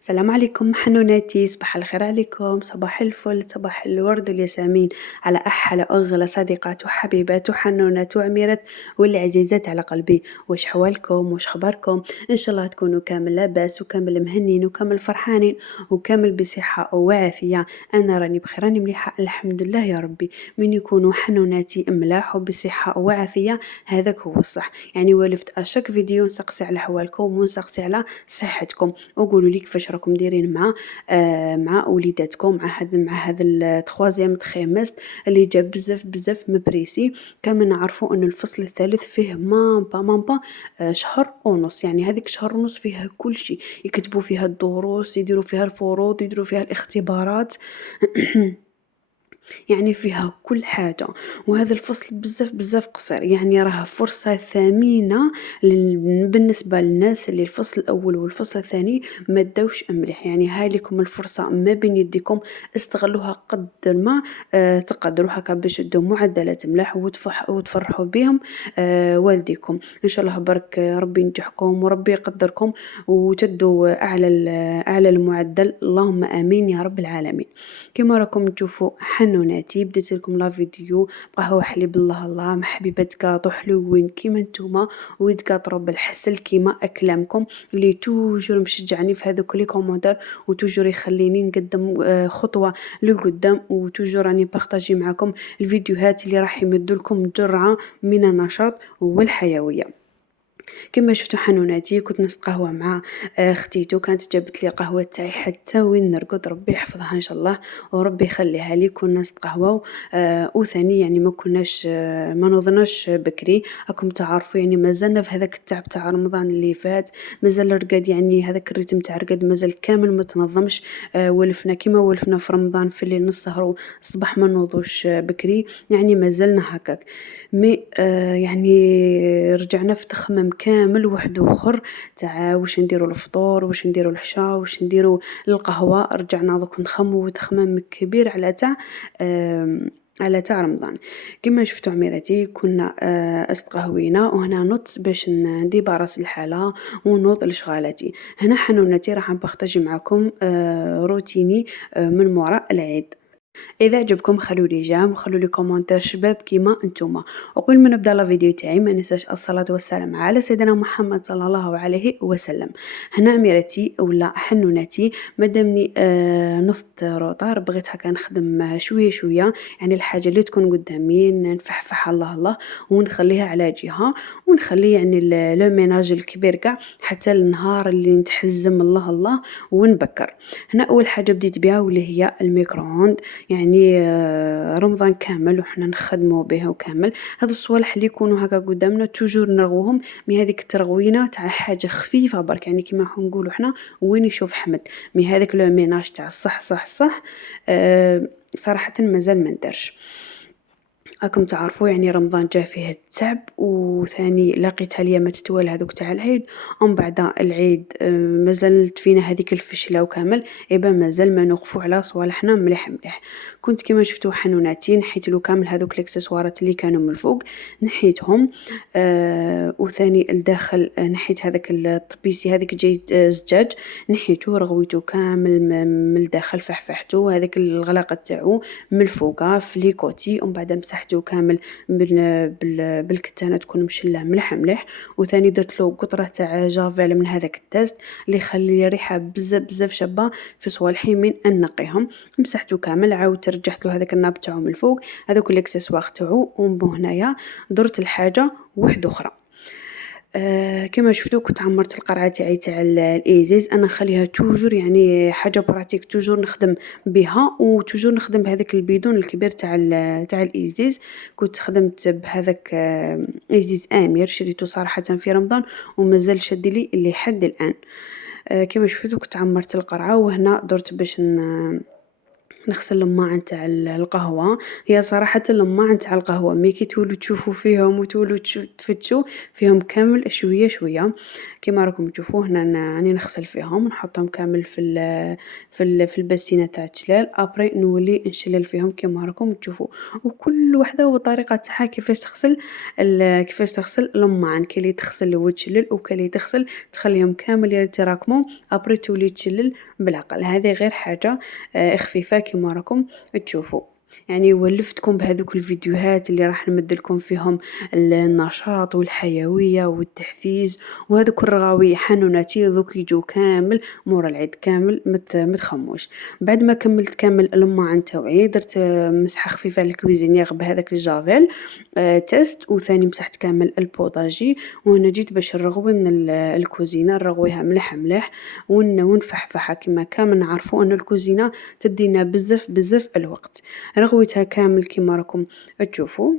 السلام عليكم حنوناتي، صباح الخير عليكم، صباح الفل، صباح الورد والياسمين على أحلى أغلى صديقات وحبيبات وحنونات وعميرات والعزيزات على قلبي. واش حوالكم؟ واش خباركم؟ إن شاء الله تكونوا كامل لاباس وكامل مهنين وكامل فرحانين وكامل بصحة وعافية. أنا راني بخير، راني مليحة الحمد لله يا ربي. من يكونوا حنوناتي ملاح وبصحة وعافية هذاك هو الصح. يعني ولفت أشك فيديو نسقسي على حوالكم ونسقسي على صحتكم، وقولوا لي كيفاش راكم دايرين مع وليداتكم، مع هذا التخوازيام تخيمست اللي جا بزاف مبريسي. كما نعرفوا ان الفصل الثالث فيه مامبا شهر ونص، يعني هذيك شهر ونص فيها كل شيء، يكتبوا فيها الدروس، يديروا فيها الفروض، يديروا فيها الاختبارات. يعني فيها كل حاجة. وهذا الفصل بزاف قصير، يعني راه فرصة ثمينة بالنسبة للناس اللي الفصل الأول والفصل الثاني ما داوش مليح. يعني هاي لكم الفرصة ما بين يديكم، استغلوها قدر ما تقدروا هكا باش دو معدلات ملاح وتفرحوا بهم والديكم. ان شاء الله برك ربي ينجحكم وربي يقدركم وتدوا اعلى المعدل، اللهم امين يا رب العالمين. كما راكم تشوفوا حنوناتي، بديت لكم لا فيديو قهوه حليب الله محبيبات كاطو حلوين كيما نتوما، ويتقاطروا بالحسل كيما اكلامكم اللي توجور مشجعني في هذوك لي كومونتير، وتوجور يخليني نقدم خطوه لقدام، وتوجور راني بارطاجي معكم الفيديوهات اللي راح يمدوا لكم جرعه من النشاط والحيويه. كما شفتوا حنوناتي كنت نص قهوه مع ختيتو، كانت جابت لي قهوه تاعي حتى وين نرقد، ربي يحفظها ان شاء الله وربي يخليها لي. كنا نص قهوه وثاني يعني ما كناش ما نوضناش بكري، راكم تعرفوا يعني مازلنا في هذاك التعب تاع رمضان اللي فات، مازال الرقاد يعني هذاك الريتم تاع الرقاد مازال كامل ما تنظمش. ولفنا كيما ولفنا في رمضان في الليل نسهروا الصباح ما نوضوش بكري، يعني مازلنا هكاك. مي يعني رجعنا في تخمم كامل واحد اخر تاع واش نديروا الفطور، واش نديروا العشاء، واش نديروا القهوه. رجعنا دوك نخمو تخمام كبير على تاع رمضان. كما شفتوا عميرتي كنا استقهوينا، وهنا نط باش نديبا راس الحاله ونوض لشغالاتي. هنا حنونتي راح نبارطاجي معكم روتيني من وراء العيد. اذا عجبكم خلوا لي جام وخلوا لي كومونتير شباب كيما انتوما. وقبل ما نبدا لا فيديو تاعي ما ننساش الصلاه والسلام على سيدنا محمد صلى الله عليه وسلم. هنا اميرتي ولا حنونتي مادامني نفط روطار، بغيت هكا نخدم شويه يعني الحاجه اللي تكون قدامي نفحفح الله ونخليها على جهه، ونخلي يعني لو ميناج الكبير كاع حتى النهار اللي نتحزم الله ونبكر. هنا اول حاجه بديت بها واللي هي الميكرووند. يعني رمضان كامل وحنا نخدموا بها وكامل هذو الصوالح اللي يكونوا هكا قدامنا توجور نرغوهم. مي هذيك الترغوينه تاع حاجه خفيفه برك، يعني كيما نقولوا حنا وين يشوف حمد. مي هذاك لو ميناج تاع صح صراحه مازال ما ندرش. راكم تعرفوا يعني رمضان جا فيه التعب، وثاني لقيت اليامات تتوالى هذوك تاع العيد، ومن بعد العيد مازالت فينا هذيك الفشله وكامل. ايبا مازال ما نوقفوا على صوالحنا مليح. كنت كما شفتوا حنوناتي نحيت له كامل هذوك الاكسسوارات اللي كانوا من الفوق، نحيتهم وثاني الداخل نحيت هذاك الطبيسي هذيك جاي زجاج، نحيته رغويته كامل من الداخل، فحفحته هذاك الغلاقه تاعو من الفوق في لي كوتي، ومن بعد مسحته كامل بالكتانه تكون مشله مليح. وثاني درت له قطره تاع جافيل من هذاك التاست اللي يخلي لي ريحه بزاف شابه في صوالحي من نقيهم. مسحته كامل، عاودت رجعت له هذاك الناب تاعو من الفوق، هذوك الاكسسوار تاعو. ومن هنايا درت الحاجه واحده اخرى. كما شفتوا كنت عمرت القرعه تاعي تاع الايزيز. انا نخليها توجور يعني حاجه براتيك توجور نخدم بها، وتوجور نخدم بهذاك البيدون الكبير تاع الايزيز. كنت خدمت بهذاك ايزيز امير، شريته صراحه في رمضان ومازال شاد لي لحد الان. كما شفتوا كنت عمرت القرعه، وهنا درت باش نغسل الماعن نتاع القهوة. هي صراحةً الماعن نتاع القهوة ملي كي تولوا تشوفوا فيهم وتولوا تفتشوا فيهم كامل شوية شوية، كيما راكم تشوفوا هنا راني نغسل فيهم نحطهم كامل في الباسينة تاع التشلال، أبري نولي نشلل فيهم كيما راكم تشوفوا، وكل وحدة والطريقة تاعها كيفاش تغسل الماعن، كاين اللي تغسل وتشلل وكاين اللي تغسل تخليهم كامل يتراكموا، أبري تولي تشلل بالعقل. هذه غير حاجة خفيفة كيما راكم تشوفوا. يعني ولفتكم بهذوك الفيديوهات اللي راح نمد لكم فيهم النشاط والحيوية والتحفيز، وهذوك الرغاوي حنوناتي دوك يجوا كامل مورا العيد كامل متخموش. بعد ما كملت كامل الماعن تاوعي درت مسحة خفيفة للكويزينيير بهذاك الجافيل تيست، وثاني مسحت كامل البوطاجي، وهنا جيت باش نرغوي الكوزينة نرغويها مليح مليح ونفحفحها كيما كامل نعرفوا أن الكوزينة تدينا بزاف الوقت. رغويتها كامل كيما راكم تشوفوا،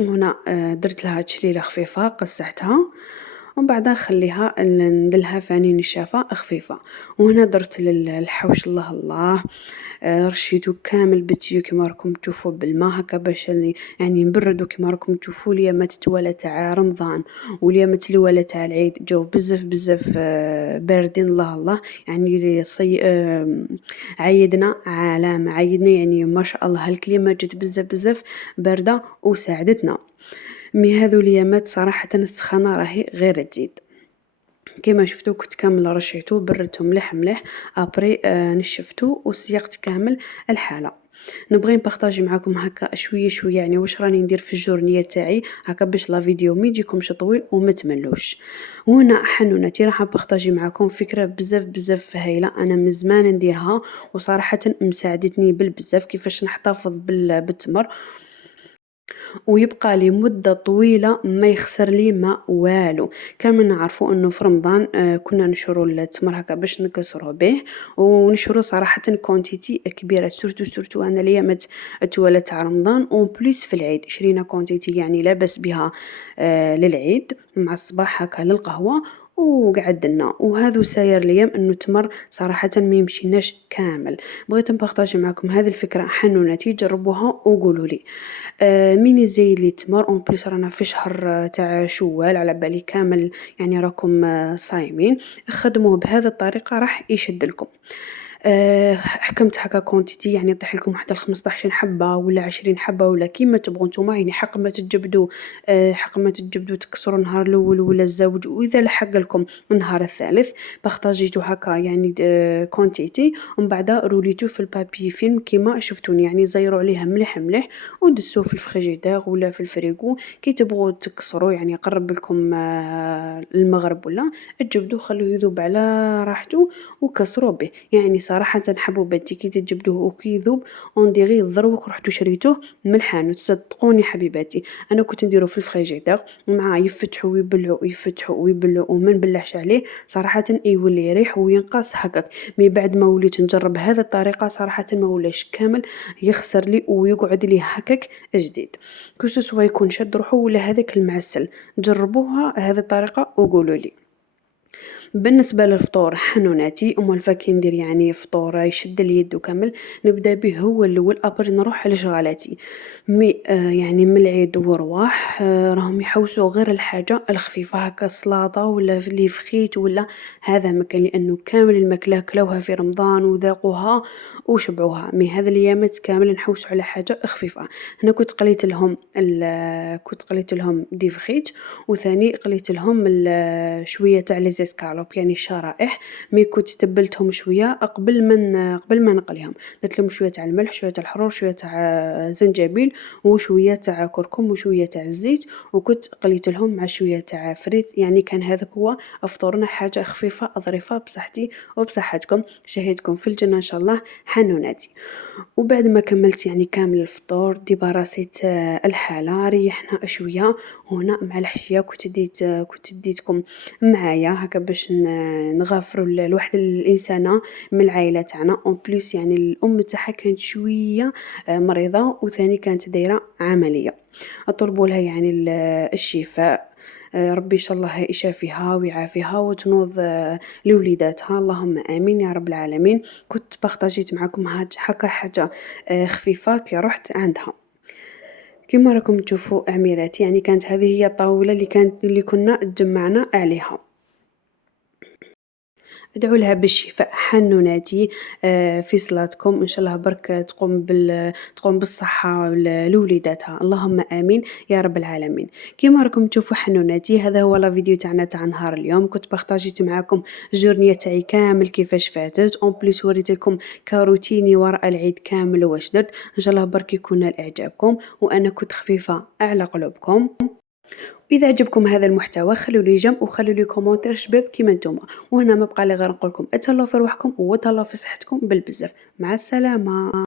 وهنا درت لها تشليلة خفيفة قصحتها، ومن بعد نخليها ندلها فاني نشافة خفيفة. وهنا درت الحوش الله الله رشيتو كامل بتيو كيما راكم تشوفوا بالما هكا باش يعني نبردو كيما راكم تشوفوا. اليامات التوالا تاع رمضان واليامات الأولى تاع العيد جاو بزاف باردين الله الله، يعني عيدنا عالم عيدنا، يعني ما شاء الله الكليمة جات بزاف باردة وساعدتنا. مي هذو اليامات صراحةً السخانة راهي غير تزيد. كيما شفتوا كنت كامل رشيتو بردته مليح ابري نشفتو وسيقت كامل الحالة. نبغي نبارطاجي معاكم هكا شويه يعني واش راني ندير في الجورنيه تاعي هكا باش لا فيديو ما يجيكمش طويل وما تملوش. وهنا حنونتي راح نبارطاجي معاكم فكره بزاف هايله انا من زمان نديرها، وصراحه مساعدتني بالبزاف كيفاش نحتفظ بالتمر ويبقى لمدة طويلة ما يخسر لي ما والو. كامل نعرفوا انه في رمضان كنا نشرو التمر هكا باش نكسرو به، ونشرو صراحة كونتيتي كبيرة سورتو انا الايامات التوالى تاع رمضان اون بليس في العيد شرينا كونتيتي يعني لاباس بها للعيد مع الصباح هكا للقهوة وقعدنا. وهذا ساير ليام انه تمر صراحة ما يمشيناش كامل. بغيت نبارطاجي معكم هذه الفكرة حنونتي جربوها وقولوا لي مين يزيد لي تمر اون بليس رانا في شهر تاع شوال على بالي كامل يعني راكم صايمين. خدموه بهذه الطريقة راح يشد لكم. حكمت هكا كونتيتي يعني نطيح لكم حتى 15 حبة ولا 20 حبة ولا كيما تبغوا نتوما، يعني حق ما تجبدوا تكسروا النهار الاول ولا الزوج، واذا لحق لكم النهار الثالث بارطاجيتو هكا يعني كونتيتي، ومن بعد روليتو في البابي فيلم كيما شفتوني يعني زيروا عليها مليح ودسوه في الفريجيدير ولا في الفريغو كي تبغوا تكسروا يعني يقرب لكم المغرب ولا تجبدوه خلوه يذوب على راحته وكسروا به. يعني صراحة حبوباتي كي تجبدوه وكي يذوب اون ديغي ضروك رحتو شريتوه من الحانوت. صدقوني حبيباتي انا كنت نديرو في الفريجيدير مع يفتحوا ويبلعوا يفتحوا ويبلعوا وما نبلعش عليه صراحة يولي يريح وينقص هكاك. مي بعد ما وليت نجرب هذه الطريقة صراحة ما ولاش كامل يخسر لي ويقعد لي هكاك جديد، كسوسوا يكون شاد روحو ولا هذاك المعسل. جربوها هذه الطريقة وقولوا لي. بالنسبة للفطور حنوناتي أمال كي ندير يعني فطور يشد اليد وكامل نبدا به هو الاول ابري نروح لشغالاتي. مي يعني من العيد ورواح راهم يحوسوا غير الحاجة الخفيفة هكا سلاطة ولا اللي فخيت ولا هذا مكان، لأنه كامل الماكلة كلوها في رمضان وذاقوها وشبعوها. مي هذا الأيامات كامل نحوسوا على حاجة خفيفة. هنا كنت قليت لهم دي فخيت، وثاني قليت لهم شوية تاع لي زيسكالوب يعني الشرائح. مي كنت تبلتهم شوية قبل ما نقليهم، درت لهم شوية تاع الملح شوية تاع الحرور شوية تاع زنجبيل وشوية تاع كركم وشوية تاع الزيت، وكنت قليت لهم مع شوية تاع فريت. يعني كان هذاك هو فطورنا حاجة خفيفة ظريفة بصحتي وبصحتكم. شهيتكم في الجنة ان شاء الله حنوناتي. وبعد ما كملت يعني كامل الفطور ديباراسيت الحالة ريحنا شوية. وهنا مع الحشية كنت ديتكم معايا هكا باش نغافروا لواحد الانسانه من العائله تاعنا اون بليس يعني الام تاعها كانت شويه مريضه، وثاني كانت دايره عمليه. اطلبوا لها يعني الشفاء ربي إن شاء الله يشافيها ويعافيها وتنوض لوليداتها، اللهم آمين يا رب العالمين. كنت بارطاجيت معاكم هاكا حاجة خفيفة كي رُحت عندها. كيما راكم تشوفوا عميراتي، يعني كانت هذه هي الطاولة اللي كنا تجمّعنا عليها. ادعوا لها بالشفاء حنوناتي في صلاتكم، إن شاء الله برك تقوم بالصحة لوليداتها، اللهم آمين يا رب العالمين. كيما راكم تشوفوا حنوناتي، هذا هو لا فيديو تاعنا تاع نهار اليوم، كنت بارطاجيت معاكم الجورنية تاعي كامل كيفاش فاتت، اون بليس وريت لكم كروتيني وراء العيد كامل واش درت، إن شاء الله برك يكون نال إعجابكم، وأنا كنت خفيفة على قلوبكم. وإذا عجبكم هذا المحتوى خلوا لي جيم وخلوا لي كومنتير شباب كيما نتوما، وهنا ما بقى لي غير نقول لكم اتهلاو في رواحكم وتهلاو في صحتكم بالبزاف. مع السلامة.